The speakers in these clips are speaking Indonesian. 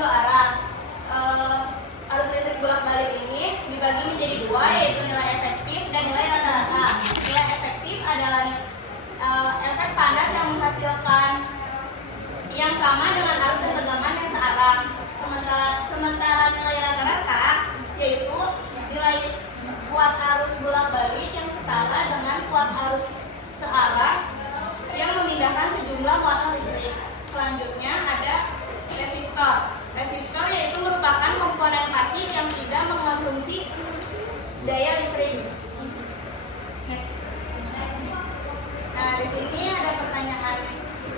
satu arah. Arus listrik bolak-balik ini dibagi menjadi dua, yaitu nilai efektif dan nilai rata-rata. Nilai efektif adalah efek panas yang menghasilkan yang sama dengan arus dan tegangan yang searah. Sementara nilai rata-rata yaitu nilai kuat arus bolak-balik yang setara dengan kuat arus searah yang memindahkan sejumlah muatan listrik. Selanjutnya ada resistor. Resistor yaitu merupakan komponen pasif yang tidak mengonsumsi daya listrik. Next. Nah, di sini ada pertanyaan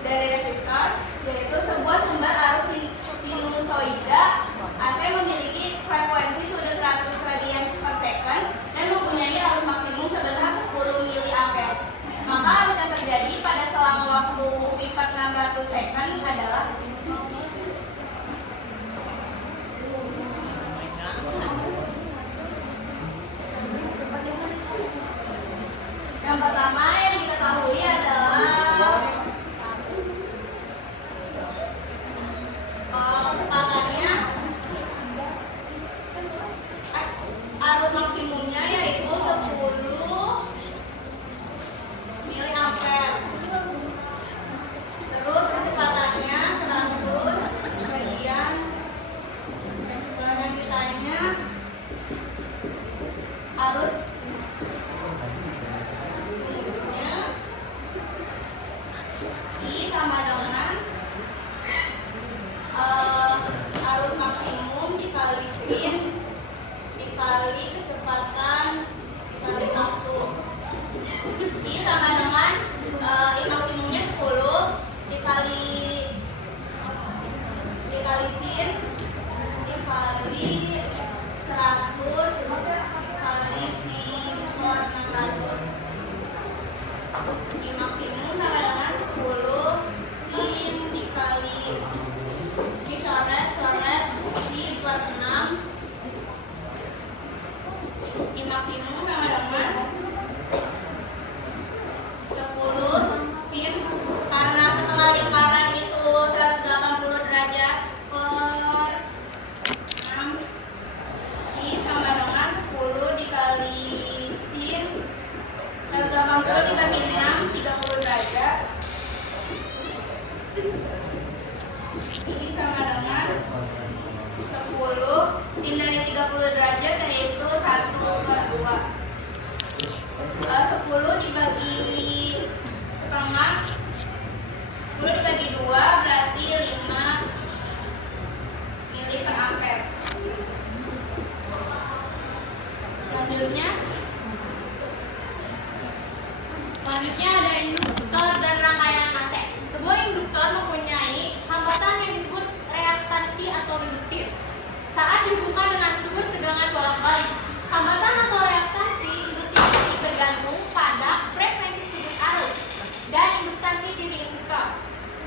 dari resistor, yaitu sebuah sumber arus sinusoida AC memiliki frekuensi sudut 100 radian per second dan mempunyai arus maksimum sebesar 10 mA. Maka arus yang terjadi pada selang waktu piper 600 second adalah yang pertama yang diketahui adalah kecepatannya, arus maksimumnya yaitu 10 miliampere. Terus kecepatannya 100 radian. Dan ditanya arus rumusnya I sama dengan arus maksimum dikali sin dikali kecepatan dikali waktu. I sama dengan I maksimumnya 10 dikali sin dikali 100 dikali pi per 600. I maksimum sama dengan 10 sin dikali dicoret pi per 6. I maksimum sama dengan 10 sin, karena setelah lingkaran itu 180 derajat per 6. I sama dengan 10 dikali sin 180 dibagi 6 30 derajat. Ini sama dengan 10 sin dari 30 derajat yaitu 1 per 2. 10 dibagi setengah, 10 dibagi 2 berarti 5 mili per ampere. Selanjutnya ada induktor dan rangkaian AC. Sebuah induktor mempunyai hambatan yang disebut reaktansi atau induktif saat dihubungkan dengan sumber tegangan bolak-balik. Hambatan atau reaktansi induktif ini bergantung pada frekuensi sudut arus dan induktansi diri induktor.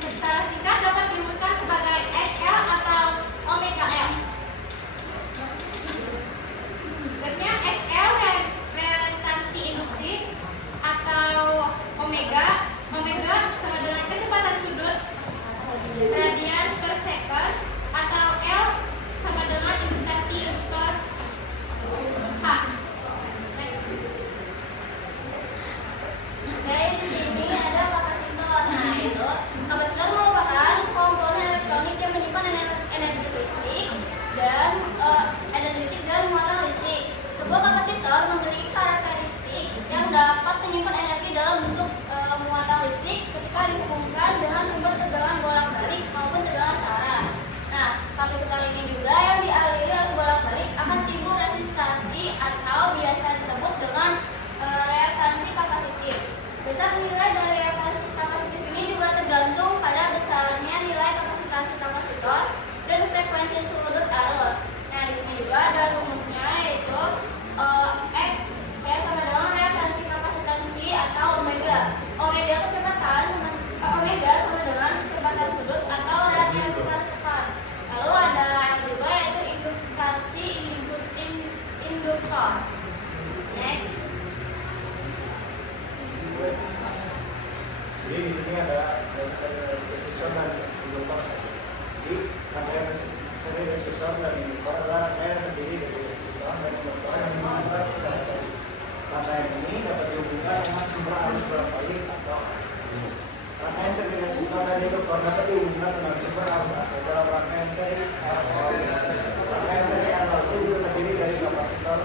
Secara singkat dapat dirumuskan sebagai SL atau omega L. Berikutnya XL reaktansi induktif atau omega sama dengan kecepatan sudut radian per second, atau L sama dengan induktansi induktor H. Next. Oke, di sini ada kapasitor. Nah, itu kapasitor merupakan komponen elektronik yang menyimpan energi listrik dan muatan listrik. Sebuah kapasitor memiliki karakteristik yang dapat menyimpan energi dalam bentuk muatan listrik ketika dihubungkan dengan sumber tegangan bolak-balik maupun tegangan searah. Nah, kapasitor ini juga yang dialiri arus bolak-balik akan timbul resistasi atau biasa disebut dengan reaktansi kapasitif. Besar nilai dari reaktansi kapasitif ini juga tergantung pada besarnya nilai kapasitas kapasitor dan frekuensi sudut arus. Nah, di sini juga ada rumusnya, yaitu X sama dengan reaktansi kapasitansi atau omega. Omega sama dengan kecepatan sudut atau radian per second. Lalu ada yang juga yaitu induktansi induktor. Next. Jadi di sini ada resistor dan induktor. Jadi rangkaian resistor resistor dan induktor adalah rangkaian yang terdiri dari resistor dan induktor yang dimanfaatkan secara seri. Rangkaian ini dapat dihubungkan dengan sumber arus bolak-balik atau AC. Rangkaian seri resistor dan induktor dapat dihubungkan dengan sumber arus AC dalam rangkaian seri RLC. Rangkaian seri RLC juga terdiri dari kapasitor.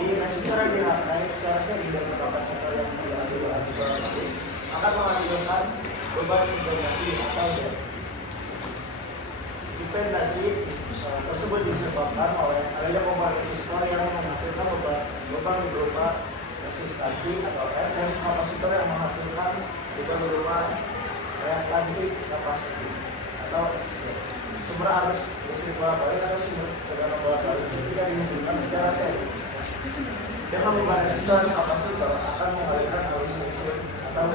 Di resistor yang dirangkai secara seri dan kapasitor yang diambil arus bolak-balik akan menghasilkan beban impedasi atau Z. Impedasi tersebut disebabkan oleh adanya komponen resistor yang menghasilkan beban berupa resistansi atau R dan kapasitor yang menghasilkan beban berupa reaktansi kapasitif atau XT. Sumber arus listrik bolak-balik atau sumber tegangan bolak-balik ketika dihubungkan secara seri dengan beban resistor dan kapasitor akan mengalirkan arus listrik atau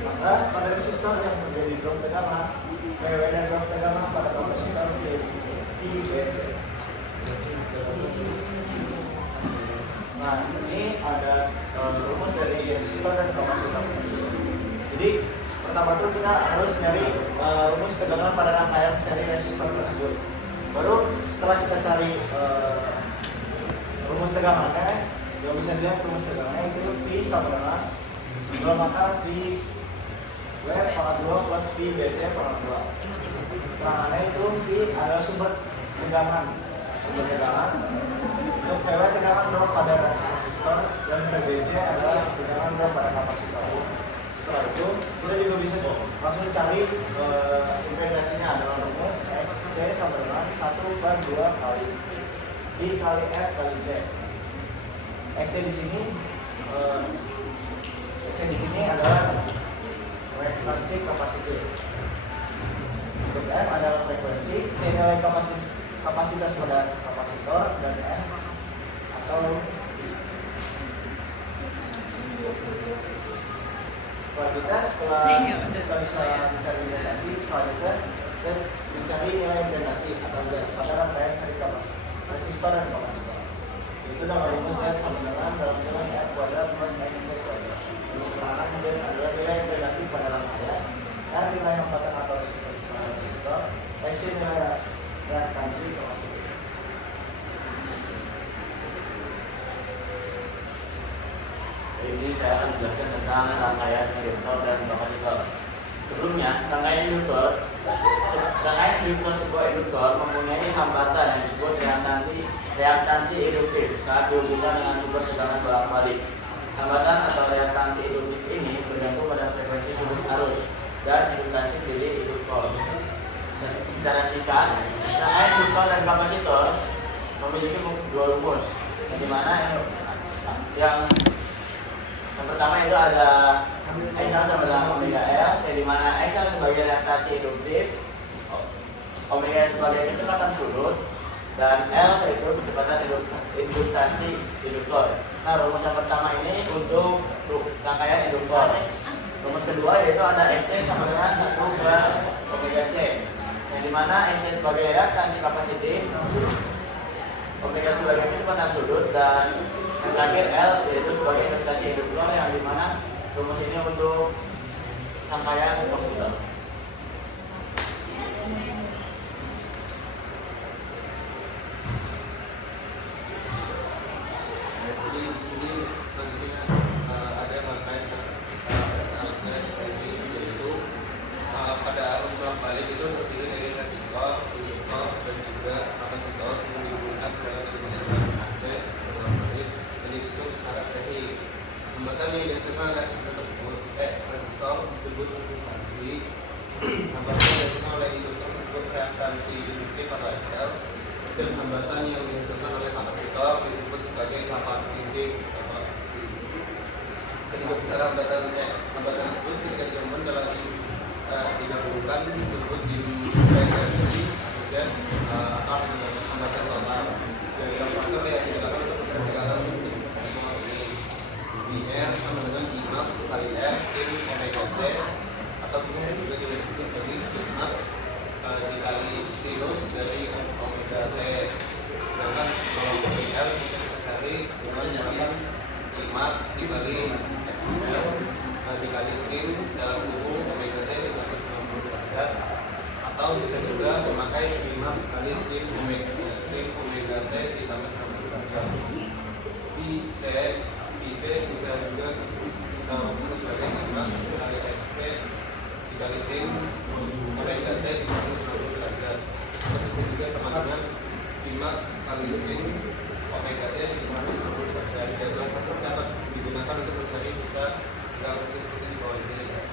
maka pada resistor yang terjadi drop tegangan VW dan drop tegangan pada kapasitor VBC. Nah, ini ada rumus dari resistor dan kapasitor. Jadi pertama tuh kita harus nyari rumus tegangan pada rangkaian seri resistor tersebut. Baru setelah kita cari rumus tegangannya, yang bisa dilihat rumus tegangannya itu V sama dengan 2 akar V W pangkat 2 plus V BC pangkat 2. Terangannya itu V adalah sumber tegangan. Untuk VW tegangan drop pada resistor dan VBC adalah tegangan drop pada kapasitor. Setelah itu kita juga bisa langsung cari impedasinya adalah rumus XC sama dengan 1/2 kali I kali F kali C. XC di sini adalah reaktansi kapasitif. Untuk F adalah frekuensi, C nilai kapasitas pada kapasitor, dan F atau setelah kita bisa mencari impedasi, selanjutnya kita mencari nilai impedasi atau Z pada rangkaian seri resistor dan kapasitor. Itu dengan rumus Z sama dengan dalam nilai F kuadrat plus X kuadrat. Keterangan Z adalah nilai impedasi pada rangkaian, R nilai hambatan atau resistor, X nilai reaktansi kapasitor. Ini saya akan menjelaskan tentang rangkaian induktor dan kapasitor. Sebelumnya, rangkaian induktor sebuah induktor mempunyai hambatan yang disebut reaktansi induktif saat dihubungkan dengan sumber tegangan bolak-balik. Hambatan atau reaktansi induktif ini bergantung pada frekuensi sumber arus dan induktansi diri induktor. Secara singkat, rangkaian induktor dan kapasitor memiliki dua rumus, di mana yang pertama itu ada XL sama dengan omega L, di mana XL sebagai reaktansi induktif, omega sebagai kecepatan sudut, dan L itu kecepatan induktansi induktor. Nah, rumus yang pertama ini untuk rangkaian induktor. Rumus kedua yaitu ada XC sama dengan 1/omega C, yang dimana XC sebagai reaktansi kapasitif, omega sebagai kecepatan sudut, dan yang terakhir L yaitu sebagai induktansi induktor, yang dimana rumus ini untuk rangkaian kapasitor. Jadi di sini selanjutnya ada rangkaian arus yaitu pada arus bolak-balik itu terdiri dari resistor, induktor, dan juga kapasitor yang dihubungkan dalam sumber tegangan AC dan disusun secara seri. Hambatan yang dihasilkan oleh resistor disebut resistansi. Hambatan yang dihasilkan oleh induktor disebut reaktansi induktif atau XL. Dan hambatan yang dihasilkan oleh kapasitor disebut sebagai kapasitif atau C. Ketika bicara hambatan tersebut ketika digabungkan dalam digabungkan disebut impedasi Z atau hambatan total. Dari kapasitor yang digunakan untuk tegangan VR sama dengan Imax kali R sin omega T, atau bisa juga disebut sebagai Imax dikali sinus dari omega T. Sedangkan kalau VR bisa kita cari dengan menggunakan Imax dikali XL dikali sin dalam kurung omega T 360 derajat atau bisa juga memakai Vmax kali sin omega T ditambah 60 derajat. VC bisa juga kita rumuskan sebagai Vmax kali XC dikali sin omega T ditambah 90 derajat. Seperti itu juga sama dengan Vmax kali sin omega T ditambah 90 derajat. Jadwal tersebut dapat digunakan untuk mencari bisa seperti di bawah ini.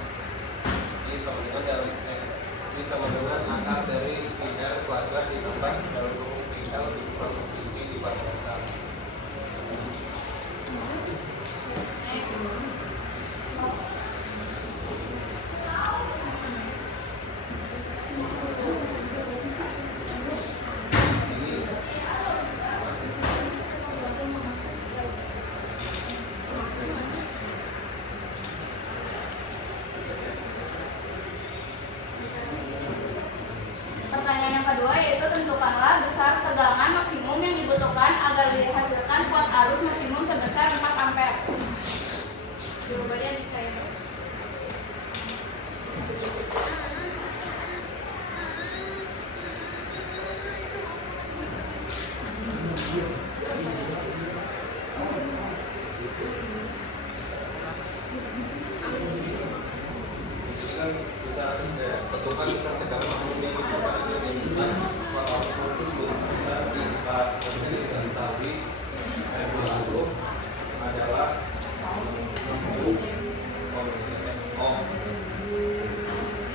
Ini sama dengan akar dari VR kuadrat ditambah dalam kurung VL dikurang VC dikuadratkan. Di sini Pertanyaan yang kedua yaitu tentukanlah besar tegangan maksimum yang dibutuhkan agar dihasilkan kuat arus maksimum sebesar 4 ampere. Jawabannya di kayak kan bisa tentukan bisa tegangan maksimum yang dibutuhkan agar dihasilkan kuat arus maksimum sebesar 4 ampere. Kita ketahui lalu adalah 60 ohm.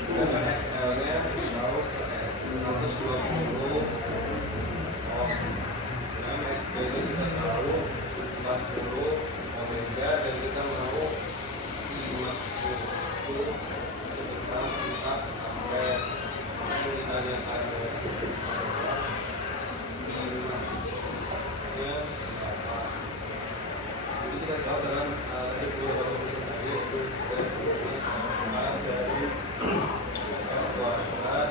Sedangkan XL-nya tahu 120 ohm. Sedangkan XC-nya kita tahu 40 omega dan kita mau Vmax itu sebesar 4 ampere. Yang ditanyakan adalah Vmax-nya berapa. Jadi kita jawab dengan tadi beberapa rumus tadi yaitu bisa disebutkan sama dari L kuadrat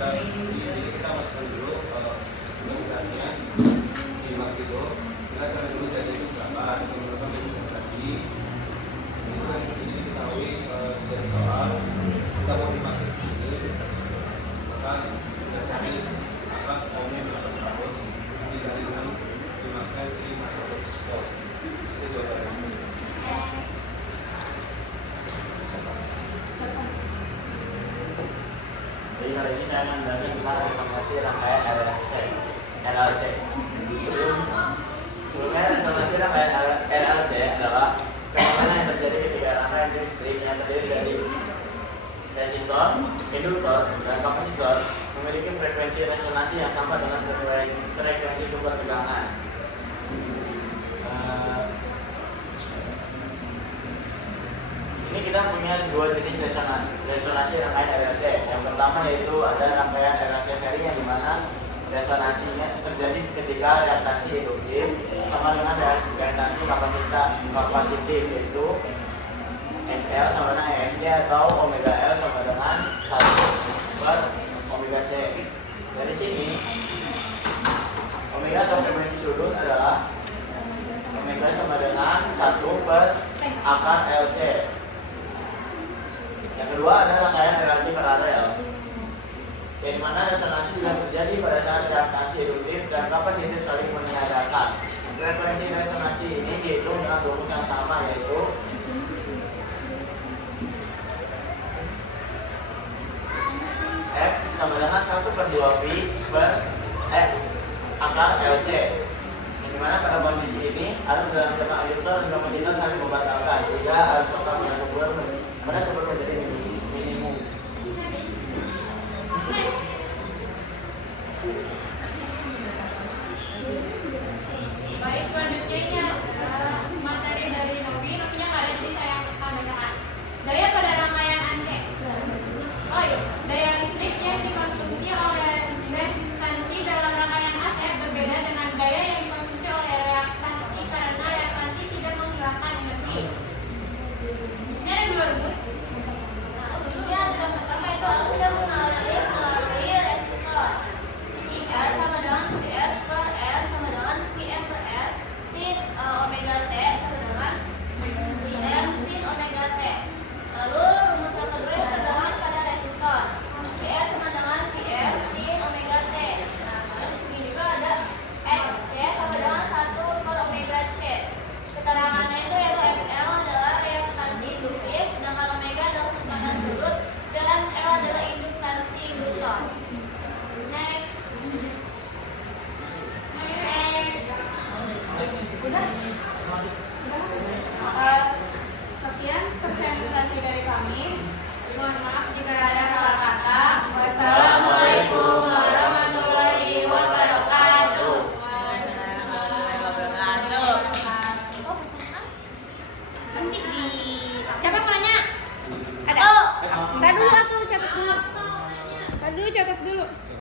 tambah kita masukkan dulu pencariannya di Vmax itu. Kita cari dulu Z itu berapa, kita menentukan Z tadi. Jadi diketahui dari soal kita mau Vmax segini, maka kita cari apa ohmnya berapa 100, terus dikali dengan Vmax-nya jadi 400 volt. Itu jawabannya. Jadi kali ini saya akan menjelaskan tentang resonansi rangkaian RLC. Sebelumnya resonansi rangkaian RLC adalah fenomena yang terjadi ketika rangkaian listrik yang terdiri dari resistor, induktor, dan kapasitor memiliki frekuensi resonansi yang sama dengan frekuensi sumber tegangan. Ini kita punya dua jenis resonansi rangkaian RLC. Yang pertama yaitu ada rangkaian RLC seri yang dimana resonansinya terjadi ketika reaktansi induktif sama dengan reaktansi kapasitif yaitu XL sama dengan XC atau omega L sama dengan 1 per omega C. Dari sini omega atau frekuensi sudut adalah V sama dengan 1 per akar LC. Yang kedua ada rangkaian relasi paralel, yang dimana resonansi juga terjadi pada saat reaktansi induktif dan kapasitif saling meniadakan. Frekuensi resonansi ini dihitung dengan rumus yang sama, yaitu F sama dengan 1 per 2 V per akar LC. Yang dimana pada kondisi ini arus dalam jangka inductor dan kapasitor saling membatalkan, sehingga arus lokal pada sumber menjadi minimum. Baik, selanjutnya ini materi dari Novinya nggak ada, jadi saya akan bacakan. Daya pada rangkaian AC. Oh iya, daya listrik yang dikonsumsi oleh resistansi dalam rangkaian AC berbeda dengan daya yang dikonsumsi oleh reaktansi karena reaktansi tidak menghilangkan energi. Di sini ada dua rumus. Nah, rumusnya yang pertama itu arus yang melalui resistor. VR sama dengan VR per R sama dengan VM per R sin omega T sama dengan VM sin omega T. Lalu rumus yang kedua yang terdapat pada resistor. VR sama dengan VR sin omega T. Nah, di sini juga ada X T sama dengan 1 per omega C. Keterangannya itu yaitu XL adalah reaktansi induktif, sedangkan omega adalah kecepatan surut, dan L adalah induktansi induktor. Next. Next. Udah?